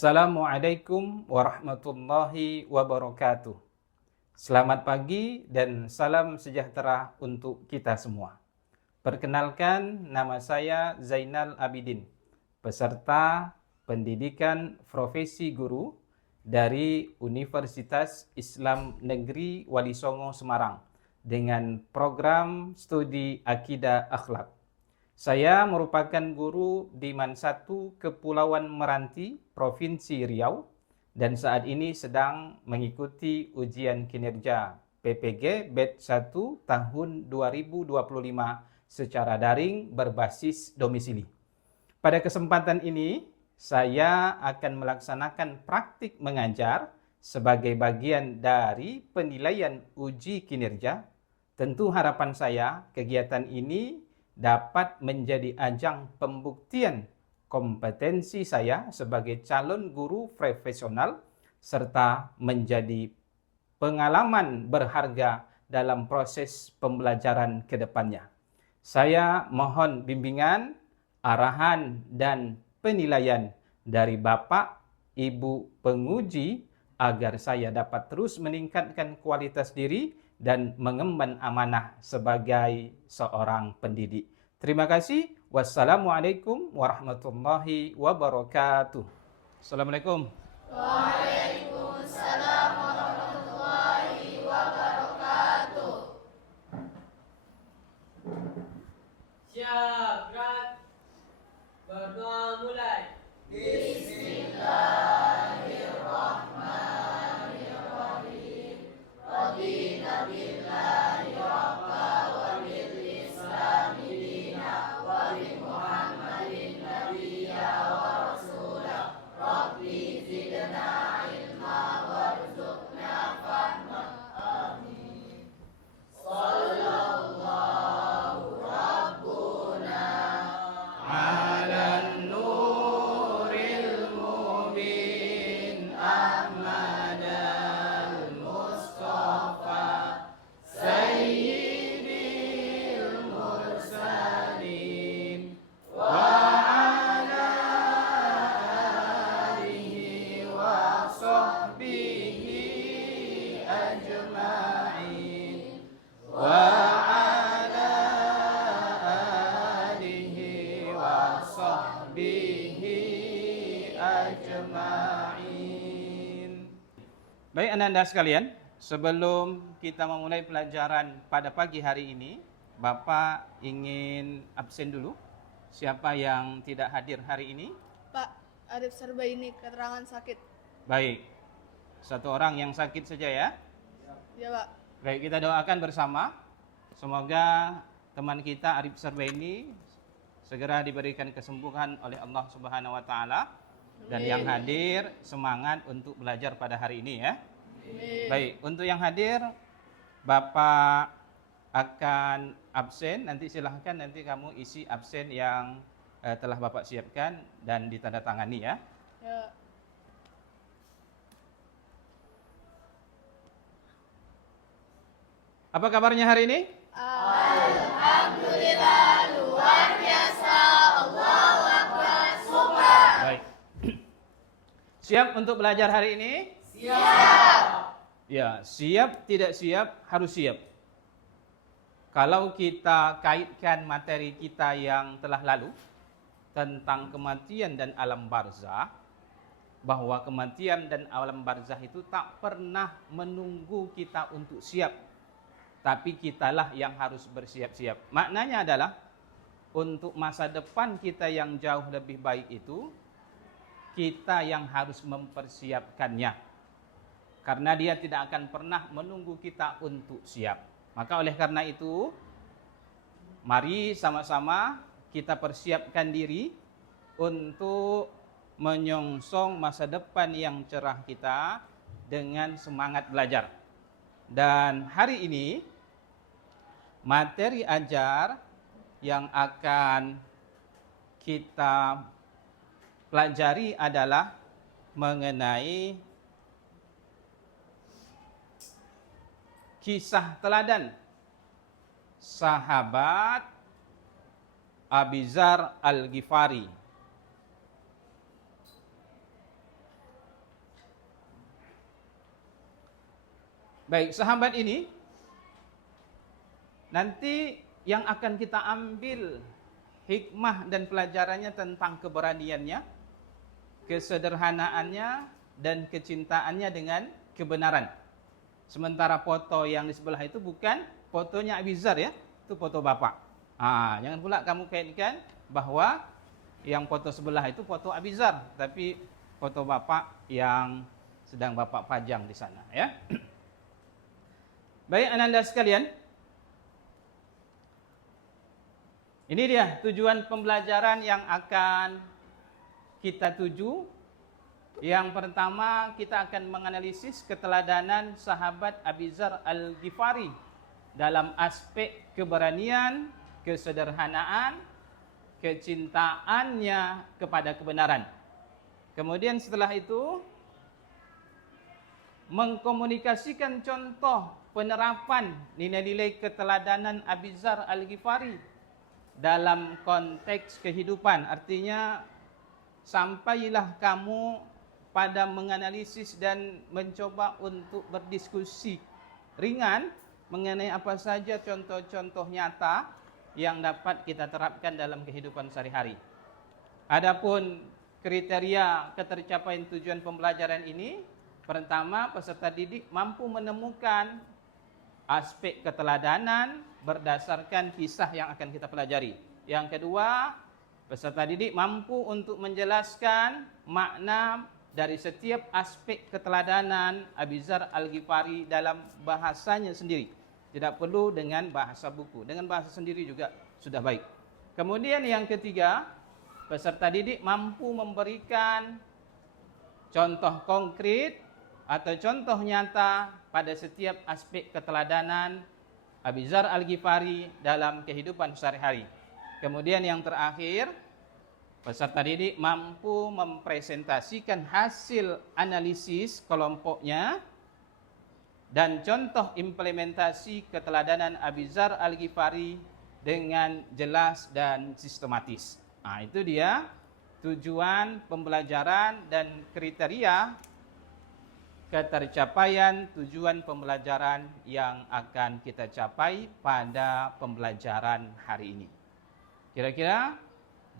Assalamualaikum warahmatullahi wabarakatuh. Selamat pagi dan salam sejahtera untuk kita semua. Perkenalkan, nama saya Zainal Abidin, peserta pendidikan profesi guru dari Universitas Islam Negeri Wali Songo Semarang dengan program studi Akidah Akhlak. Saya merupakan guru di Mansatu, Kepulauan Meranti, Provinsi Riau, dan saat ini sedang mengikuti ujian kinerja PPG Batch 1 tahun 2025 secara daring berbasis domisili. Pada kesempatan ini, saya akan melaksanakan praktik mengajar sebagai bagian dari penilaian uji kinerja. Tentu harapan saya kegiatan ini dapat menjadi ajang pembuktian kompetensi saya sebagai calon guru profesional serta menjadi pengalaman berharga dalam proses pembelajaran ke depannya. Saya mohon bimbingan, arahan, dan penilaian dari Bapak, Ibu penguji agar saya dapat terus meningkatkan kualitas diri dan mengemban amanah sebagai seorang pendidik. Terima kasih. Wassalamualaikum warahmatullahi wabarakatuh. Assalamualaikum. Waalaikumsalam warahmatullahi wabarakatuh. Siap, gerak. Berdoa mulai. Bismillahirrahmanirrahim. Radina billahi rabba wa bil islami dina wa bi Muhammadin nabiyya wa rasulah. Rabbi zidna ilma warzuqna fahma. Amin. Sallallahu rabbuna Ala nuril mubin Ahmad al-Mustafa Sayyidil mursalin wa ala alihi wa sahbihi ajma'in wa ala alihi wa sahbihi ajma'in. Baik anak-anak sekalian, sebelum kita memulai pelajaran pada pagi hari ini, Bapak ingin absen dulu. Siapa yang tidak hadir hari ini? Pak, Arif Sarbaini keterangan sakit. Baik, satu orang yang sakit saja ya. Ya, Pak. Baik, kita doakan bersama. Semoga teman kita Arif Sarbaini segera diberikan kesembuhan oleh Allah Subhanahu wa taala. Dan yang hadir semangat untuk belajar pada hari ini ya. Baik, untuk yang hadir Bapak akan absen, nanti silahkan nanti kamu isi absen yang telah Bapak siapkan dan ditandatangani ya. Ya. Apa kabarnya hari ini? Alhamdulillah luar biasa. Allahu akbar. Super. Baik. Siap untuk belajar hari ini? Siap. Ya, siap tidak siap harus siap. Kalau kita kaitkan materi kita yang telah lalu tentang kematian dan alam barzah, bahwa kematian dan alam barzah itu tak pernah menunggu kita untuk siap, tapi kitalah yang harus bersiap-siap. Maknanya adalah untuk masa depan kita yang jauh lebih baik itu, kita yang harus mempersiapkannya. Karena dia tidak akan pernah menunggu kita untuk siap. Maka oleh karena itu, mari sama-sama kita persiapkan diri untuk menyongsong masa depan yang cerah kita dengan semangat belajar. Dan hari ini, materi ajar yang akan kita pelajari adalah mengenai kisah teladan sahabat Abi Dzar Al-Ghifari. Baik, sahabat ini nanti yang akan kita ambil hikmah dan pelajarannya tentang keberaniannya, kesederhanaannya, dan kecintaannya dengan kebenaran. Sementara foto yang di sebelah itu bukan fotonya Abizar ya, itu foto bapak. Jangan pula kamu kaitkan bahwa yang foto sebelah itu foto Abizar, tapi foto bapak yang sedang bapak pajang di sana ya. Baik ananda sekalian, ini dia tujuan pembelajaran yang akan kita tuju. Yang pertama, kita akan menganalisis keteladanan sahabat Abizar Al-Ghifari dalam aspek keberanian, kesederhanaan, kecintaannya kepada kebenaran. Kemudian setelah itu, mengkomunikasikan contoh penerapan nilai-nilai keteladanan Abizar Al-Ghifari dalam konteks kehidupan. Artinya, sampailah kamu pada menganalisis dan mencoba untuk berdiskusi ringan mengenai apa saja contoh-contoh nyata yang dapat kita terapkan dalam kehidupan sehari-hari. Adapun kriteria ketercapaian tujuan pembelajaran ini, pertama, peserta didik mampu menemukan aspek keteladanan berdasarkan kisah yang akan kita pelajari. Yang kedua, peserta didik mampu untuk menjelaskan makna dari setiap aspek keteladanan Abizar Al-Ghifari dalam bahasanya sendiri. Tidak perlu dengan bahasa buku, dengan bahasa sendiri juga sudah baik. Kemudian yang ketiga, peserta didik mampu memberikan contoh konkret atau contoh nyata pada setiap aspek keteladanan Abizar Al-Ghifari dalam kehidupan sehari-hari. Kemudian yang terakhir, peserta didik mampu mempresentasikan hasil analisis kelompoknya dan contoh implementasi keteladanan Abizar Al-Ghifari dengan jelas dan sistematis. Itu dia tujuan pembelajaran dan kriteria ketercapaian tujuan pembelajaran yang akan kita capai pada pembelajaran hari ini. Kira-kira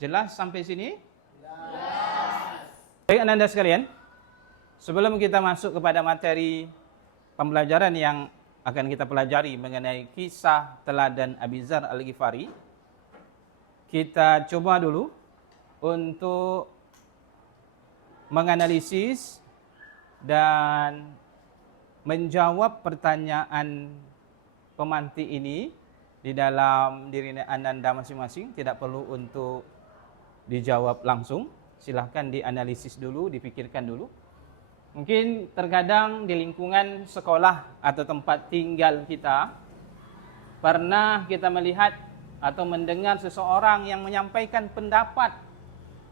jelas sampai sini? Jelas. Baik ananda sekalian, sebelum kita masuk kepada materi pembelajaran yang akan kita pelajari mengenai kisah teladan Abizar Al-Ghifari, kita coba dulu untuk menganalisis dan menjawab pertanyaan pemantik ini di dalam diri anda masing-masing. Tidak perlu untuk dijawab langsung, silahkan dianalisis dulu, dipikirkan dulu. Mungkin terkadang di lingkungan sekolah atau tempat tinggal kita pernah kita melihat atau mendengar seseorang yang menyampaikan pendapat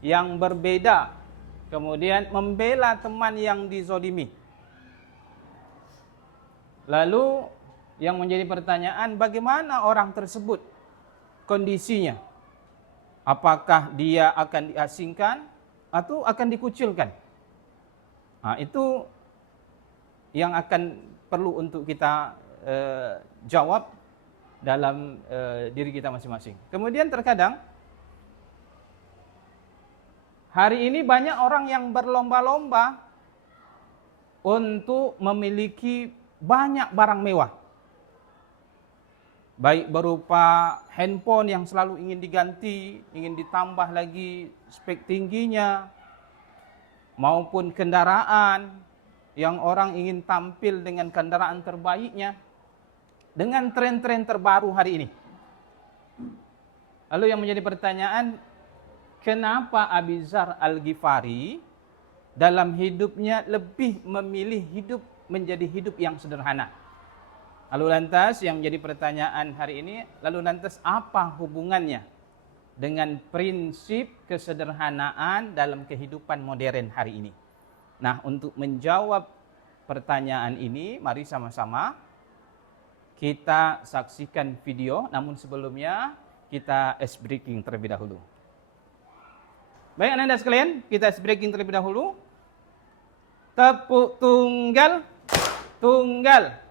yang berbeda, kemudian membela teman yang dizolimi. Lalu yang menjadi pertanyaan, bagaimana orang tersebut kondisinya? Apakah dia akan diasingkan atau akan dikucilkan? Itu yang akan perlu untuk kita jawab dalam diri kita masing-masing. Kemudian terkadang hari ini banyak orang yang berlomba-lomba untuk memiliki banyak barang mewah. Baik berupa handphone yang selalu ingin diganti, ingin ditambah lagi spek tingginya, maupun kendaraan yang orang ingin tampil dengan kendaraan terbaiknya, dengan tren-tren terbaru hari ini. Lalu yang menjadi pertanyaan, kenapa Abizar Al-Ghifari dalam hidupnya lebih memilih hidup menjadi hidup yang sederhana? Lalu lantas yang menjadi pertanyaan hari ini, lalu lantas apa hubungannya dengan prinsip kesederhanaan dalam kehidupan modern hari ini? Nah, untuk menjawab pertanyaan ini, mari sama-sama kita saksikan video. Namun sebelumnya kita ice breaking terlebih dahulu. Baik anda sekalian, kita ice breaking terlebih dahulu. Tepuk tunggal, tunggal.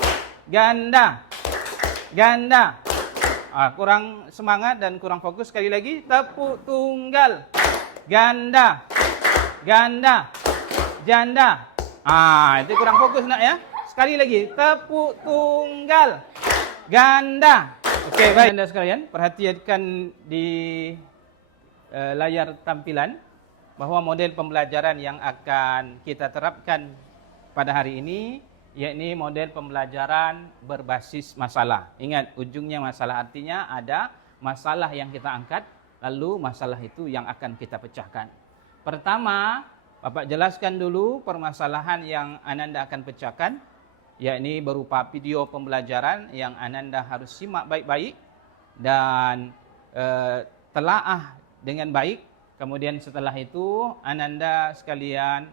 Ganda. Ganda. Kurang semangat dan kurang fokus. Sekali lagi. Tepuk tunggal. Ganda. Ganda. Janda. Itu kurang fokus nak ya. Sekali lagi. Tepuk tunggal. Ganda. Okey, baik anda sekalian. Perhatikan di layar tampilan bahawa model pembelajaran yang akan kita terapkan pada hari ini yakni model pembelajaran berbasis masalah. Ingat, ujungnya masalah artinya ada masalah yang kita angkat, lalu masalah itu yang akan kita pecahkan. Pertama, Bapak jelaskan dulu permasalahan yang Ananda akan pecahkan, yakni berupa video pembelajaran yang Ananda harus simak baik-baik dan telaah dengan baik. Kemudian setelah itu Ananda sekalian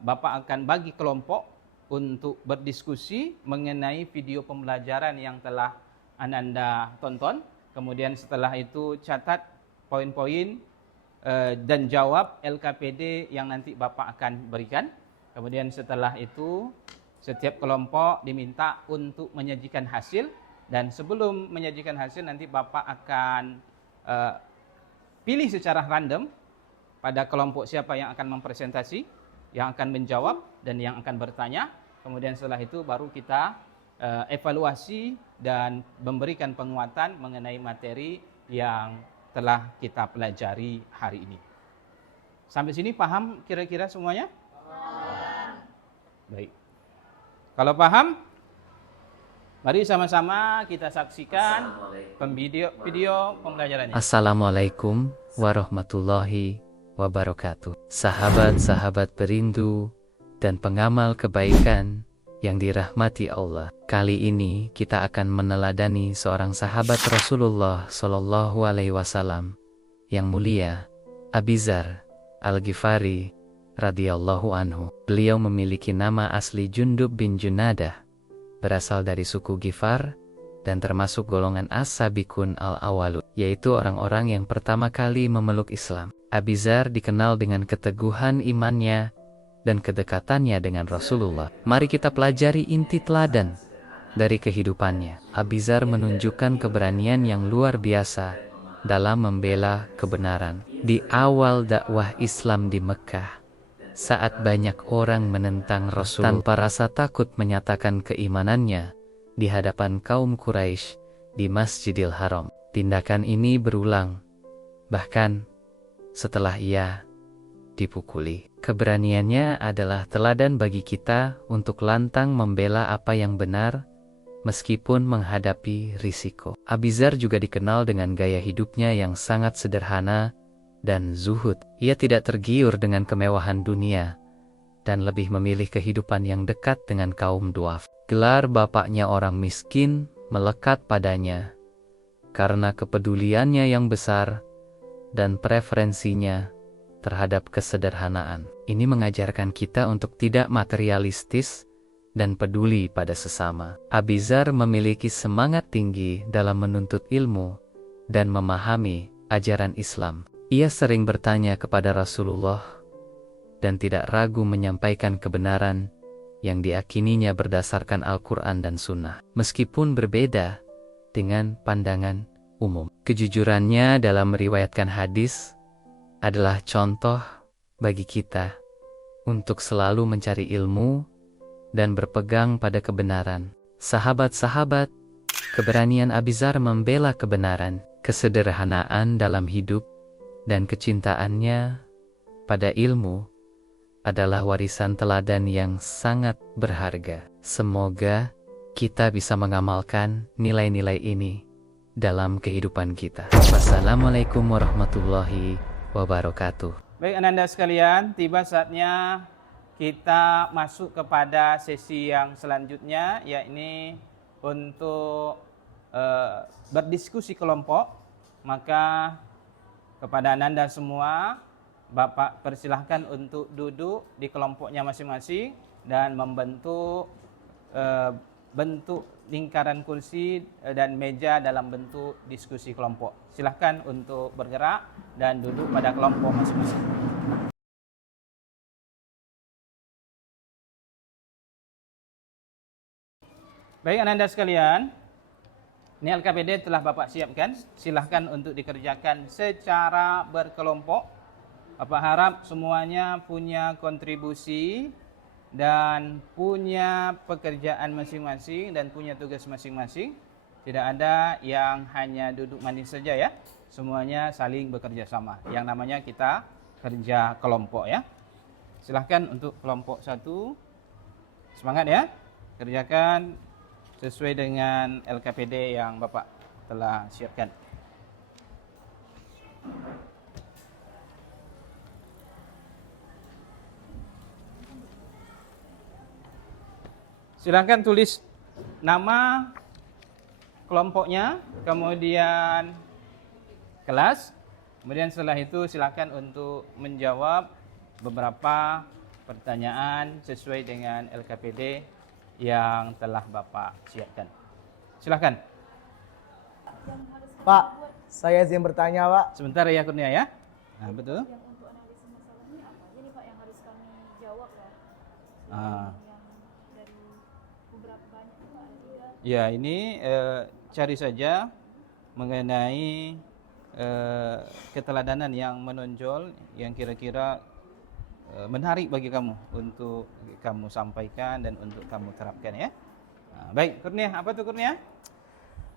Bapak akan bagi kelompok untuk berdiskusi mengenai video pembelajaran yang telah Ananda tonton. Kemudian setelah itu catat poin-poin dan jawab LKPD yang nanti Bapak akan berikan. Kemudian setelah itu setiap kelompok diminta untuk menyajikan hasil, dan sebelum menyajikan hasil nanti Bapak akan pilih secara random pada kelompok siapa yang akan mempresentasi, yang akan menjawab dan yang akan bertanya. Kemudian setelah itu baru kita evaluasi dan memberikan penguatan mengenai materi yang telah kita pelajari hari ini. Sampai sini paham kira-kira semuanya? Paham. Baik. Kalau paham, mari sama-sama kita saksikan video pembelajarannya. Assalamualaikum warahmatullahi wabarakatuh. Sahabat-sahabat perindu dan pengamal kebaikan yang dirahmati Allah. Kali ini kita akan meneladani seorang sahabat Rasulullah Shallallahu Alaihi Wasallam yang mulia, Abi Dzar Al-Ghifari radhiyallahu anhu. Beliau memiliki nama asli Jundub bin Junadah, berasal dari suku Ghifar dan termasuk golongan as-sabiqun al-awwalun, yaitu orang-orang yang pertama kali memeluk Islam. Abi Dzar dikenal dengan keteguhan imannya dan kedekatannya dengan Rasulullah. Mari kita pelajari inti teladan dari kehidupannya. Abi Dzar menunjukkan keberanian yang luar biasa dalam membela kebenaran. Di awal dakwah Islam di Mekah, saat banyak orang menentang Rasul tanpa rasa takut menyatakan keimanannya di hadapan kaum Quraisy di Masjidil Haram. Tindakan ini berulang, bahkan setelah ia dipukuli. Keberaniannya adalah teladan bagi kita untuk lantang membela apa yang benar meskipun menghadapi risiko. Abi Dzar juga dikenal dengan gaya hidupnya yang sangat sederhana dan zuhud. Ia tidak tergiur dengan kemewahan dunia dan lebih memilih kehidupan yang dekat dengan kaum duaf. Gelar bapaknya orang miskin melekat padanya karena kepeduliannya yang besar dan preferensinya terhadap kesederhanaan. Ini mengajarkan kita untuk tidak materialistis dan peduli pada sesama. Abi Dzar memiliki semangat tinggi dalam menuntut ilmu dan memahami ajaran Islam. Ia sering bertanya kepada Rasulullah dan tidak ragu menyampaikan kebenaran yang diyakininya berdasarkan Al-Quran dan Sunnah, meskipun berbeda dengan pandangan umum. Kejujurannya dalam meriwayatkan hadis adalah contoh bagi kita untuk selalu mencari ilmu dan berpegang pada kebenaran. Sahabat-sahabat, keberanian Abi Dzar membela kebenaran, kesederhanaan dalam hidup, dan kecintaannya pada ilmu adalah warisan teladan yang sangat berharga. Semoga kita bisa mengamalkan nilai-nilai ini dalam kehidupan kita. Wassalamualaikum warahmatullahi wabarakatuh. Baik Ananda sekalian, tiba saatnya kita masuk kepada sesi yang selanjutnya, yakni untuk berdiskusi kelompok. Maka kepada Ananda semua, Bapak persilahkan untuk duduk di kelompoknya masing-masing dan membentuk bentuk lingkaran kursi dan meja dalam bentuk diskusi kelompok. Silahkan untuk bergerak dan duduk pada kelompok masing-masing. Baik anak-anak sekalian, ini LKPD telah Bapak siapkan. Silahkan untuk dikerjakan secara berkelompok. Bapak harap semuanya punya kontribusi dan punya pekerjaan masing-masing dan punya tugas masing-masing. Tidak ada yang hanya duduk manis saja ya. Semuanya saling bekerja sama. Yang namanya kita kerja kelompok ya. Silahkan untuk kelompok 1. Semangat ya. Kerjakan sesuai dengan LKPD yang Bapak telah siapkan. Silahkan tulis nama kelompoknya, kemudian kelas, kemudian setelah itu silahkan untuk menjawab beberapa pertanyaan sesuai dengan LKPD yang telah Bapak siapkan. Silahkan. Pak, saya izin bertanya, Pak. Sebentar ya Kurnia ya. Nah, betul. Yang untuk analisis masalah ini apa aja nih Pak yang harus kami jawab ya? Ah. Yang dari beberapa banyak Pak, ada 3. Ya, ini cari saja mengenai keteladanan yang menonjol yang kira-kira menarik bagi kamu untuk kamu sampaikan dan untuk kamu terapkan ya. Nah, baik, Kurnia, apa tuh Kurnia?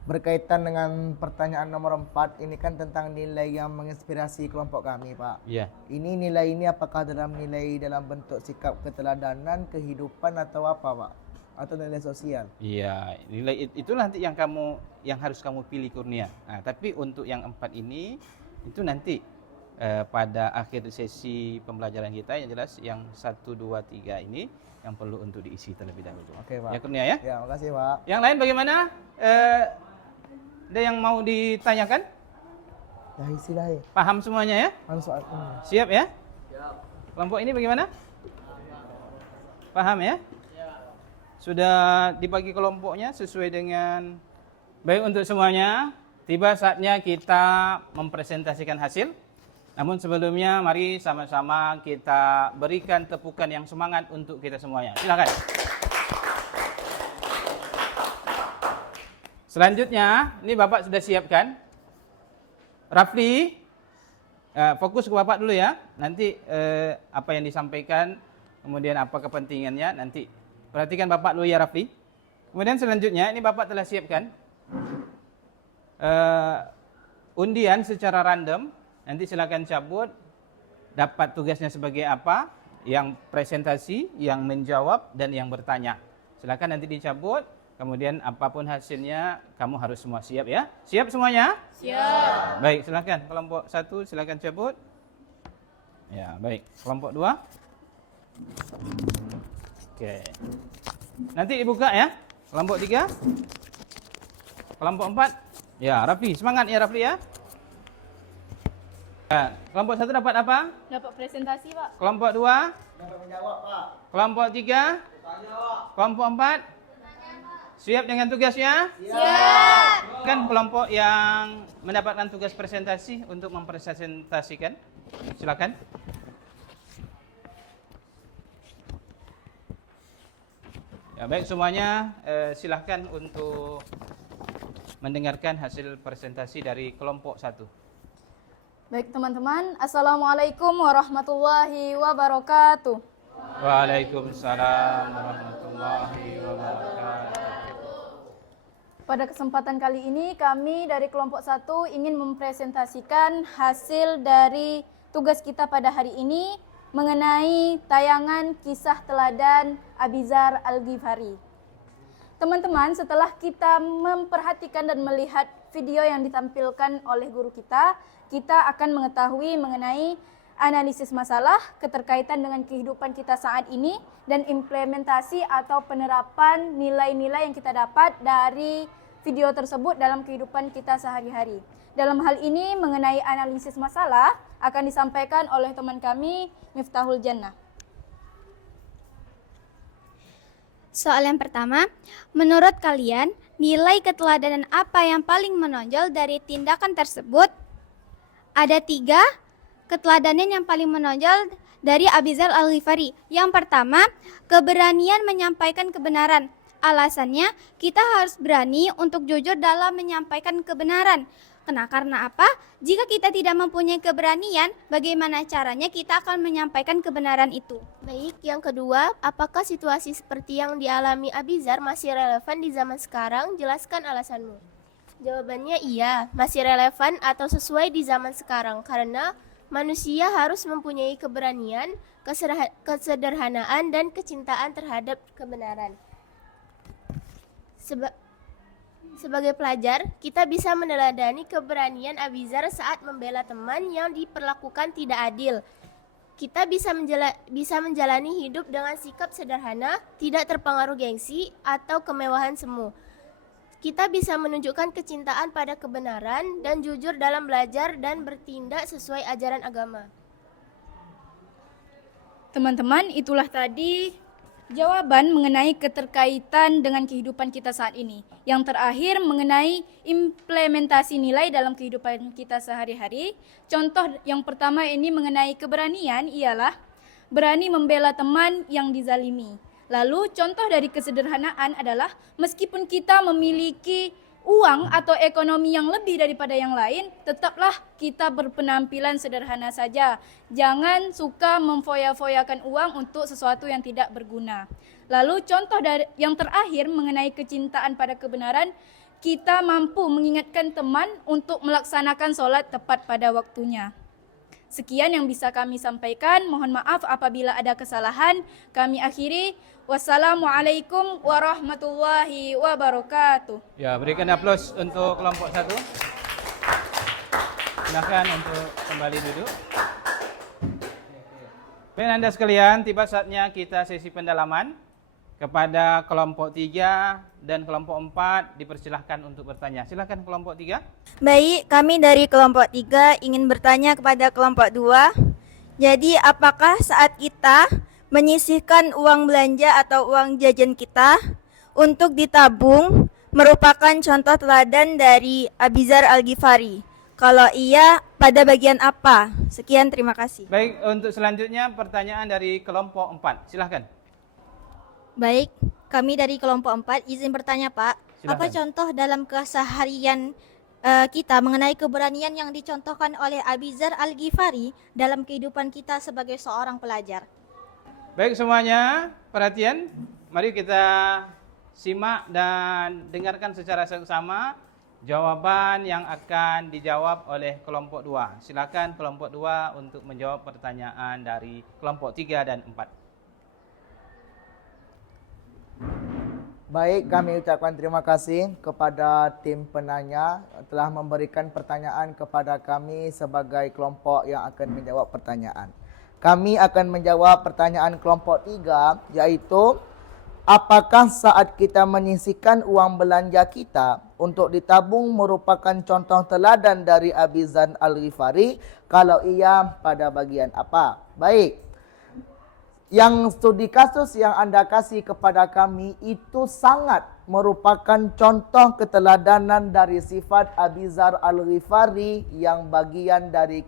Berkaitan dengan pertanyaan nomor 4, ini kan tentang nilai yang menginspirasi kelompok kami, Pak. Iya. Ini nilai ini apakah dalam nilai dalam bentuk sikap keteladanan, kehidupan atau apa, Pak? Atau nilai sosial? Iya, nilai itulah nanti yang harus kamu pilih Kurnia. Nah, tapi untuk yang 4 ini itu nanti pada akhir sesi pembelajaran kita yang jelas yang 1, 2, 3 ini yang perlu untuk diisi terlebih dahulu. Oke, Pak. Ya Kurnia ya. Ya, makasih, Pak. Yang lain bagaimana? Ada yang mau ditanyakan? Ya, isilah ya. Paham semuanya ya? Anu soal ini. Siap ya? Siap. Kelompok ini bagaimana? Paham ya? Sudah dibagi kelompoknya sesuai dengan baik untuk semuanya. Tiba saatnya kita mempresentasikan hasil. Namun sebelumnya mari sama-sama kita berikan tepukan yang semangat untuk kita semuanya. Silakan. Selanjutnya, ini Bapak sudah siapkan. Rafli, fokus ke Bapak dulu ya. Nanti apa yang disampaikan, kemudian apa kepentingannya, nanti perhatikan Bapak dulu ya Rafli. Kemudian selanjutnya, ini Bapak telah siapkan undian secara random. Nanti silakan cabut, dapat tugasnya sebagai apa, yang presentasi, yang menjawab, dan yang bertanya. Silakan nanti dicabut. Kemudian apapun hasilnya, kamu harus semua siap ya. Siap semuanya? Siap. Baik, silakan. Kelompok 1 silakan cabut. Ya, baik. Kelompok 2. Oke. Nanti dibuka ya. Kelompok 3. Kelompok 4. Ya, Rafli. Semangat ya Rafli ya. Ya, kelompok 1 dapat apa? Dapat presentasi, Pak. Kelompok 2. Dapat menjawab, Pak. Kelompok 3. Kelompok 4. Siap dengan tugasnya? Siap. Kan kelompok yang mendapatkan tugas presentasi untuk mempresentasikan. Silakan. Ya, baik semuanya, silahkan untuk mendengarkan hasil presentasi dari kelompok 1. Baik teman-teman, Assalamualaikum warahmatullahi wabarakatuh. Waalaikumsalam warahmatullahi wabarakatuh. Pada kesempatan kali ini kami dari kelompok 1 ingin mempresentasikan hasil dari tugas kita pada hari ini mengenai tayangan kisah teladan Abizar Al-Ghifari. Teman-teman, setelah kita memperhatikan dan melihat video yang ditampilkan oleh guru kita akan mengetahui mengenai analisis masalah, keterkaitan dengan kehidupan kita saat ini, dan implementasi atau penerapan nilai-nilai yang kita dapat dari video tersebut dalam kehidupan kita sehari-hari. Dalam hal ini mengenai analisis masalah akan disampaikan oleh teman kami Miftahul Jannah. Soal yang pertama, menurut kalian nilai keteladanan apa yang paling menonjol dari tindakan tersebut? Ada 3 keteladanan yang paling menonjol dari Abizar Al-Ghifari. Yang pertama, keberanian menyampaikan kebenaran. Alasannya, kita harus berani untuk jujur dalam menyampaikan kebenaran. Karena apa? Jika kita tidak mempunyai keberanian, bagaimana caranya kita akan menyampaikan kebenaran itu? Baik, yang kedua, apakah situasi seperti yang dialami Abizar masih relevan di zaman sekarang? Jelaskan alasanmu. Jawabannya iya, masih relevan atau sesuai di zaman sekarang karena manusia harus mempunyai keberanian, kesederhanaan, dan kecintaan terhadap kebenaran. Sebagai pelajar, kita bisa meneladani keberanian Abizar saat membela teman yang diperlakukan tidak adil. Kita bisa menjalani hidup dengan sikap sederhana, tidak terpengaruh gengsi atau kemewahan semu. Kita bisa menunjukkan kecintaan pada kebenaran dan jujur dalam belajar dan bertindak sesuai ajaran agama. Teman-teman, itulah tadi jawaban mengenai keterkaitan dengan kehidupan kita saat ini. Yang terakhir mengenai implementasi nilai dalam kehidupan kita sehari-hari. Contoh yang pertama ini mengenai keberanian ialah berani membela teman yang dizalimi. Lalu contoh dari kesederhanaan adalah meskipun kita memiliki uang atau ekonomi yang lebih daripada yang lain, tetaplah kita berpenampilan sederhana saja. Jangan suka memfoya-foyakan uang untuk sesuatu yang tidak berguna. Lalu contoh dari yang terakhir mengenai kecintaan pada kebenaran, kita mampu mengingatkan teman untuk melaksanakan sholat tepat pada waktunya. Sekian yang bisa kami sampaikan. Mohon maaf apabila ada kesalahan. Kami akhiri. Wassalamualaikum warahmatullahi wabarakatuh. Ya, berikan aplaus untuk kelompok 1. Silakan untuk kembali duduk. Baik Anda sekalian, tiba saatnya kita sesi pendalaman. Kepada kelompok 3 dan kelompok 4 dipersilahkan untuk bertanya. Silakan kelompok 3. Baik, kami dari kelompok 3 ingin bertanya kepada kelompok 2. Jadi apakah saat kita menyisihkan uang belanja atau uang jajan kita untuk ditabung merupakan contoh teladan dari Abizar Al-Ghifari? Kalau iya, pada bagian apa? Sekian, terima kasih. Baik, untuk selanjutnya pertanyaan dari kelompok 4. Silakan. Baik, kami dari kelompok 4 izin bertanya Pak. Silakan. Apa contoh dalam keseharian kita mengenai keberanian yang dicontohkan oleh Abizar Al-Ghifari dalam kehidupan kita sebagai seorang pelajar? Baik semuanya, perhatian. Mari kita simak dan dengarkan secara seksama jawaban yang akan dijawab oleh kelompok 2. Silakan kelompok 2 untuk menjawab pertanyaan dari kelompok 3 dan 4. Baik, kami ucapkan terima kasih kepada tim penanya telah memberikan pertanyaan kepada kami sebagai kelompok yang akan menjawab pertanyaan. Kami akan menjawab pertanyaan kelompok 3, iaitu apakah saat kita menyisihkan uang belanja kita untuk ditabung merupakan contoh teladan dari Abizar Al-Ghifari? Kalau iya, pada bagian apa? Baik. Yang studi kasus yang anda kasih kepada kami itu sangat merupakan contoh keteladanan dari sifat Abizar Al-Ghifari yang bagian dari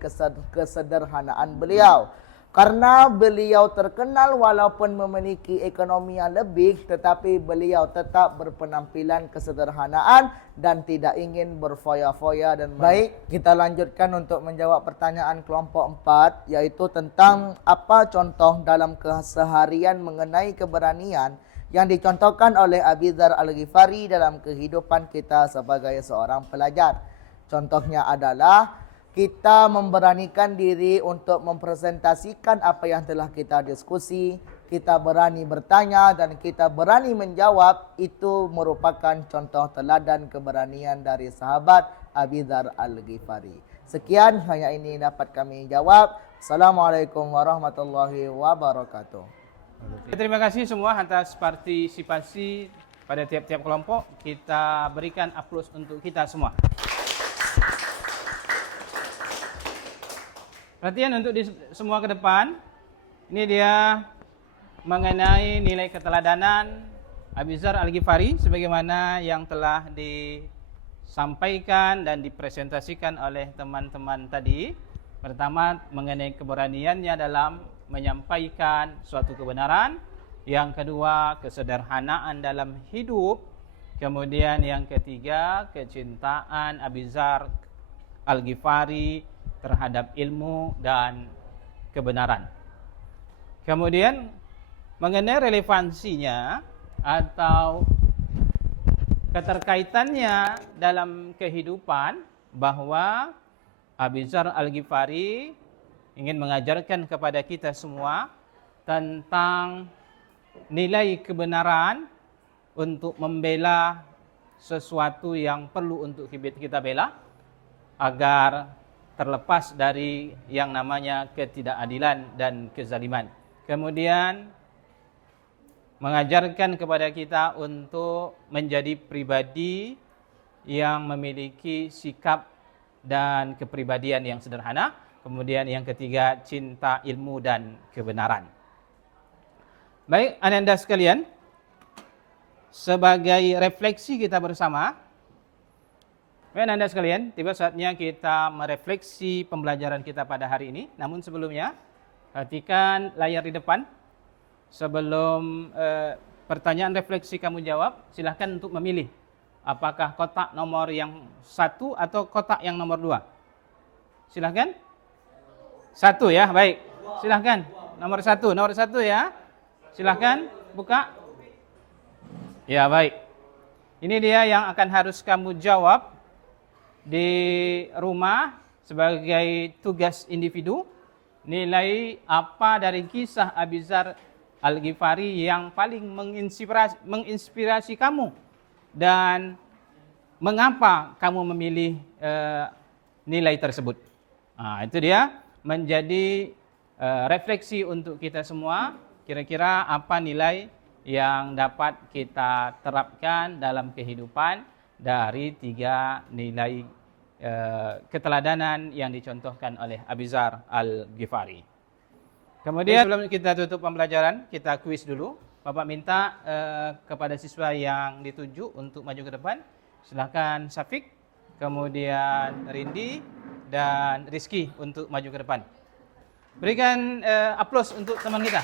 kesederhanaan beliau. Karena beliau terkenal walaupun memiliki ekonomi yang lebih, tetapi beliau tetap berpenampilan kesederhanaan dan tidak ingin berfoya-foya dan baik. Kita lanjutkan untuk menjawab pertanyaan kelompok 4, yaitu tentang apa contoh dalam keseharian mengenai keberanian yang dicontohkan oleh Abizar Al-Ghifari dalam kehidupan kita sebagai seorang pelajar. Contohnya adalah kita memberanikan diri untuk mempresentasikan apa yang telah kita diskusi, kita berani bertanya dan kita berani menjawab. Itu merupakan contoh teladan keberanian dari sahabat Abizar Al-Ghifari. Sekian, hanya ini dapat kami jawab. Assalamualaikum warahmatullahi wabarakatuh. Terima kasih semua atas partisipasi pada tiap-tiap kelompok. Kita berikan aplaus untuk kita semua. Perhatian untuk semua ke depan. Ini dia mengenai nilai keteladanan Abizar Al-Ghifari sebagaimana yang telah disampaikan dan dipresentasikan oleh teman-teman tadi. Pertama, mengenai keberaniannya dalam menyampaikan suatu kebenaran. Yang kedua, kesederhanaan dalam hidup. Kemudian yang ketiga, kecintaan Abi Dzar Al-Ghifari terhadap ilmu dan kebenaran. Kemudian mengenai relevansinya atau keterkaitannya dalam kehidupan, bahwa Abi Dzar Al-Ghifari ingin mengajarkan kepada kita semua tentang nilai kebenaran untuk membela sesuatu yang perlu untuk kita bela agar terlepas dari yang namanya ketidakadilan dan kezaliman. Kemudian mengajarkan kepada kita untuk menjadi pribadi yang memiliki sikap dan kepribadian yang sederhana. Kemudian yang ketiga, cinta ilmu dan kebenaran. Baik, ananda sekalian, sebagai refleksi kita bersama, baik ananda sekalian, tiba saatnya kita merefleksi pembelajaran kita pada hari ini. Namun sebelumnya, perhatikan layar di depan. Sebelum pertanyaan refleksi kamu jawab, silahkan untuk memilih apakah kotak nomor yang 1 atau kotak yang nomor 2. Silahkan. 1 ya, baik. Silahkan. Nomor 1 ya. Silahkan buka. Ya, baik. Ini dia yang akan harus kamu jawab di rumah sebagai tugas individu. Nilai apa dari kisah Abi Dzar Al-Ghifari yang paling menginspirasi kamu, dan mengapa kamu memilih nilai tersebut. Nah, itu dia menjadi refleksi untuk kita semua. Kira-kira apa nilai yang dapat kita terapkan dalam kehidupan dari 3 nilai keteladanan yang dicontohkan oleh Abi Dzar Al-Ghifari. Kemudian sebelum kita tutup pembelajaran, kita kuis dulu. Bapak minta kepada siswa yang dituju untuk maju ke depan. Silakan Syafiq, kemudian Rindi dan Rizky untuk maju ke depan. Berikan aplaus untuk teman kita.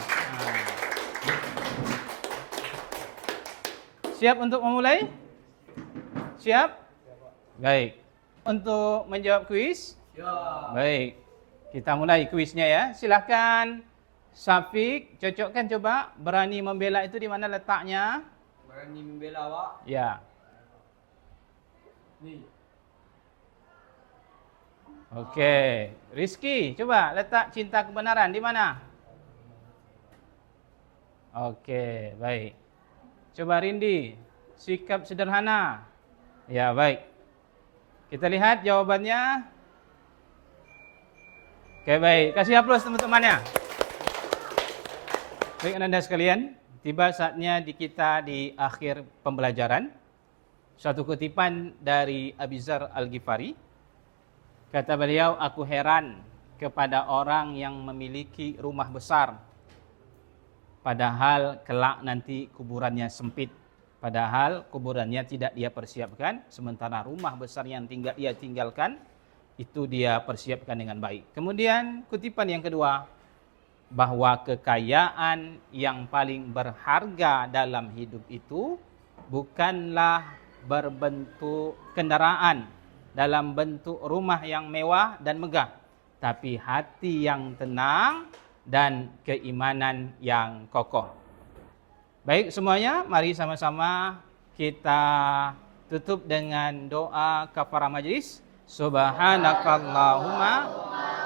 Siap untuk memulai? Siap? Baik. Untuk menjawab kuis? Baik. Kita mulai kuisnya ya. Silakan Syafiq, cocokkan coba berani membela itu di mana letaknya? Berani membela awak. Ya. Ni. Okey. Rizky, coba letak cinta kebenaran di mana? Okey, baik. Coba Rindi, sikap sederhana. Ya, baik. Kita lihat jawabannya. Okey, baik. Kasih aplaus teman-temannya. Baik anda sekalian, tiba saatnya kita di akhir pembelajaran. Suatu kutipan dari Abi Dzar Al-Ghifari. Kata beliau, aku heran kepada orang yang memiliki rumah besar, padahal kelak nanti kuburannya sempit. Padahal kuburannya tidak dia persiapkan, sementara rumah besar yang dia tinggalkan, itu dia persiapkan dengan baik. Kemudian kutipan yang kedua, bahwa kekayaan yang paling berharga dalam hidup itu bukanlah berbentuk kendaraan dalam bentuk rumah yang mewah dan megah, tapi hati yang tenang dan keimanan yang kokoh. Baik semuanya, mari sama-sama kita tutup dengan doa kafarah majlis. Subhanakallahumma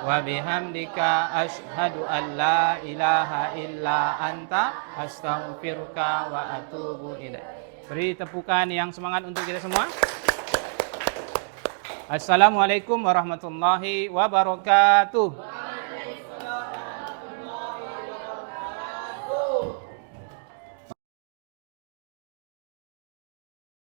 wa bihamdika asyhadu an la ilaha illa anta astaghfiruka wa atubu ilaik. Beri tepukan yang semangat untuk kita semua. Assalamualaikum warahmatullahi wabarakatuh.